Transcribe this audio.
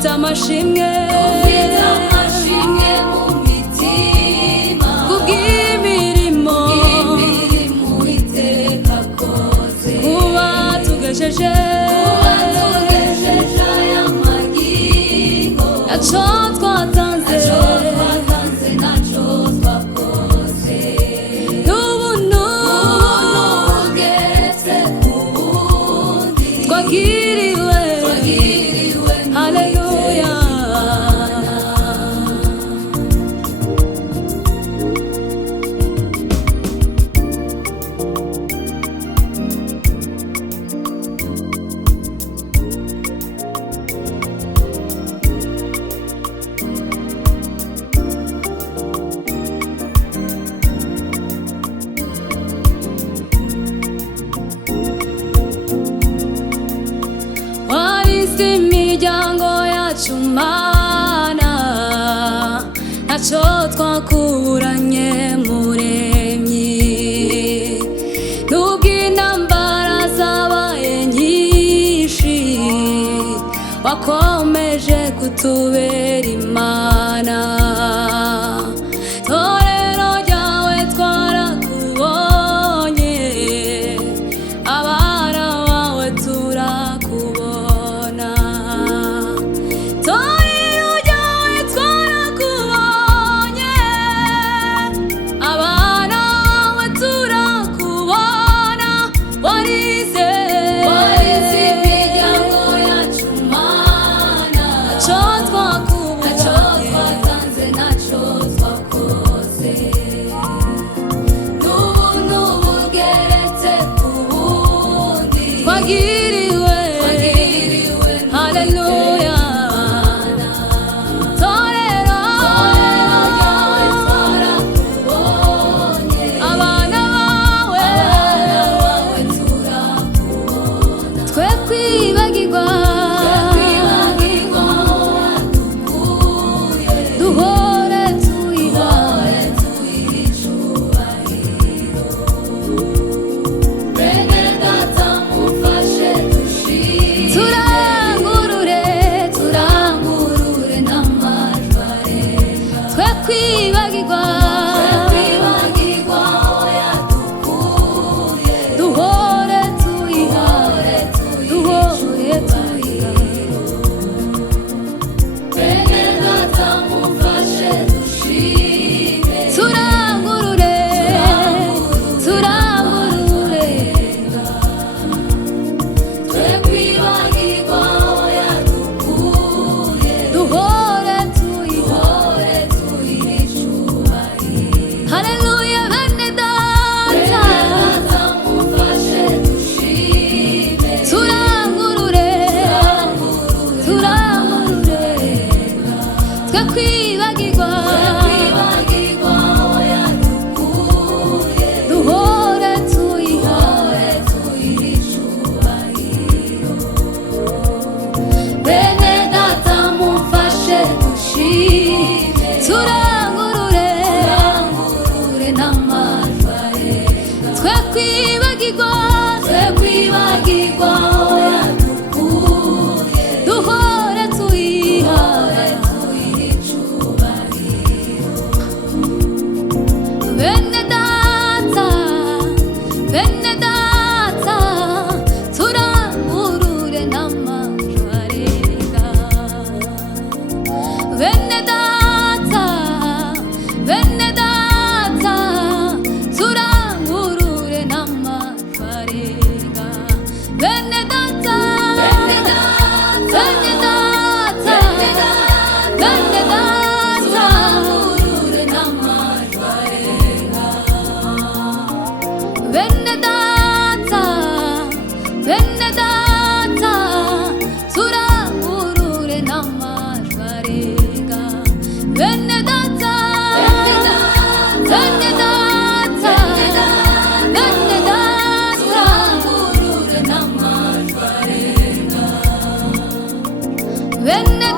ufite amashimwe mu mitima kubw'imirimo iteka koze kuba tugejeje aya magingo naco twatanze naco twakoze n'ubuntu bugeretse ku bundi twagiriwe haleluya. Warize imiryango yacu Mana, ntaco twakuranye Muremyi, nubwo intambara zabaye nyinshi wakomeje kutubera Imana. Torero ryawe twarakubonye, abana bawe turakubona. Torero ryawe twarakubonye, abana bawe turakubona. Warize imiryango yacu Mana, naco twatanze naco twakoze n'ubuntu bugeretse ku bundi twagiriwe haleluya. Torero ryawe twarakubonye, abana bawe turakubona. Twe kwibagirwa duhore tuyiha icubahiro. Bene data mufashe dushime, turangurure n'amajwi arenga. Twe kwibagirwa aho yadukuye, duhore tuyiha bene data mufashe dushime, turangurure twe kwibagirwa aho yadukuye, duhore tuyiha icubahiro. Haleluya. Bene data mufashe dushime, turangurure twe kwibagirwa aho yadukuye, duhore tuyiha icubahiro. Bene data mufashe dushime, turangurure n'amajwi arenga. Twe kwibagirwa aho yadukuye, duhore tuyiha icubahiro. Bene data turangurure n'amajwi arenga. Bene data turangurure n'amajwi arenga. Bene data turangurure n'amajwi arenga. Bene data turangurure n'amajwi arenga. Bene data turangurure n'amajwi arenga. Bene